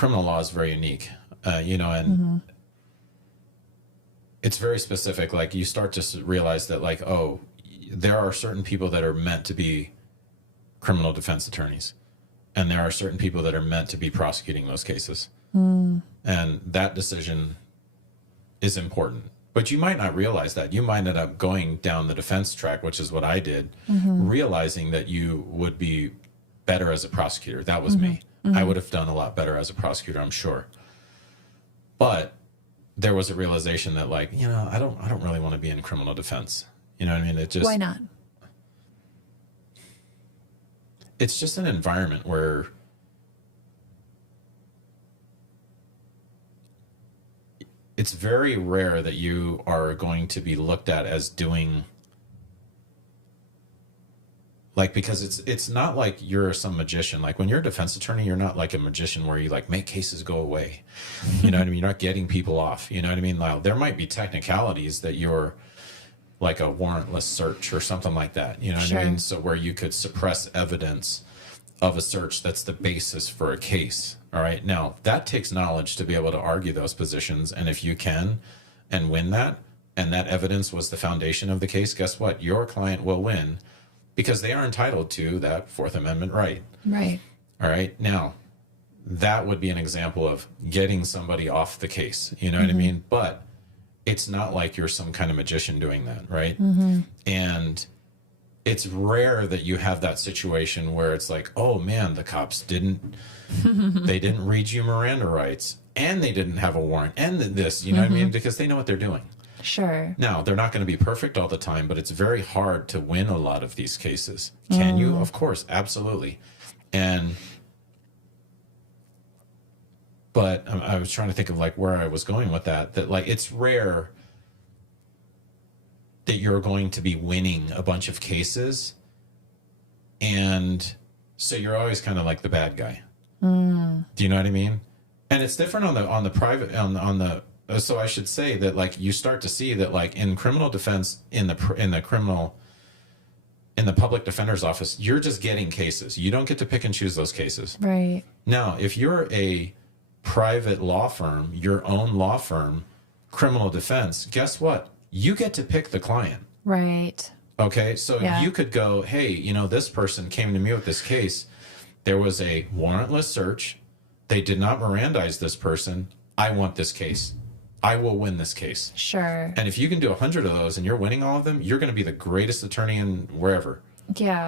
criminal law is very unique, and it's very specific. Like you start to realize that like, oh, there are certain people that are meant to be criminal defense attorneys, and there are certain people that are meant to be prosecuting those cases. And that decision is important. But you might not realize that. You might end up going down the defense track, which is what I did, realizing that you would be better as a prosecutor. That was me. I would have done a lot better as a prosecutor, I'm sure. But there was a realization that like, I don't really want to be in criminal defense. You know what I mean? It just, Why not? it's just an environment where it's very rare that you are going to be looked at as doing like, because it's not like you're some magician. Like when you're a defense attorney, you're not like a magician where you like make cases go away. You know what I mean? You're not getting people off. You know what I mean? Like, there might be technicalities that you're like a warrantless search or something like that. You know what I mean? So where you could suppress evidence of a search that's the basis for a case. All right. Now that takes knowledge to be able to argue those positions. And if you can and win that, and that evidence was the foundation of the case, guess what? Your client will win because they are entitled to that Fourth Amendment right. Right. All right. Now that would be an example of getting somebody off the case. You know what I mean? But it's not like you're some kind of magician doing that. Right. And it's rare that you have that situation where it's like, oh man, the cops didn't read you Miranda rights, and they didn't have a warrant, and this, you know what I mean? Because they know what they're doing. Sure. Now, they're not going to be perfect all the time, but it's very hard to win a lot of these cases. Can you? Of course, absolutely. But I was trying to think of like where I was going with that like it's rare that you're going to be winning a bunch of cases, and so you're always kind of like the bad guy. Do you know what I mean? And it's different on the private on the so I should say that like you start to see that like in criminal defense in the public defender's office, you're just getting cases. You don't get to pick and choose those cases. Right. Now, if you're a private law firm, your own law firm, criminal defense, guess what? You get to pick the client. Right. Okay. So you could go, hey, this person came to me with this case. There was a warrantless search. They did not Mirandize this person. I want this case. I will win this case. Sure. And if you can do 100 of those and you're winning all of them, you're going to be the greatest attorney in wherever. Yeah.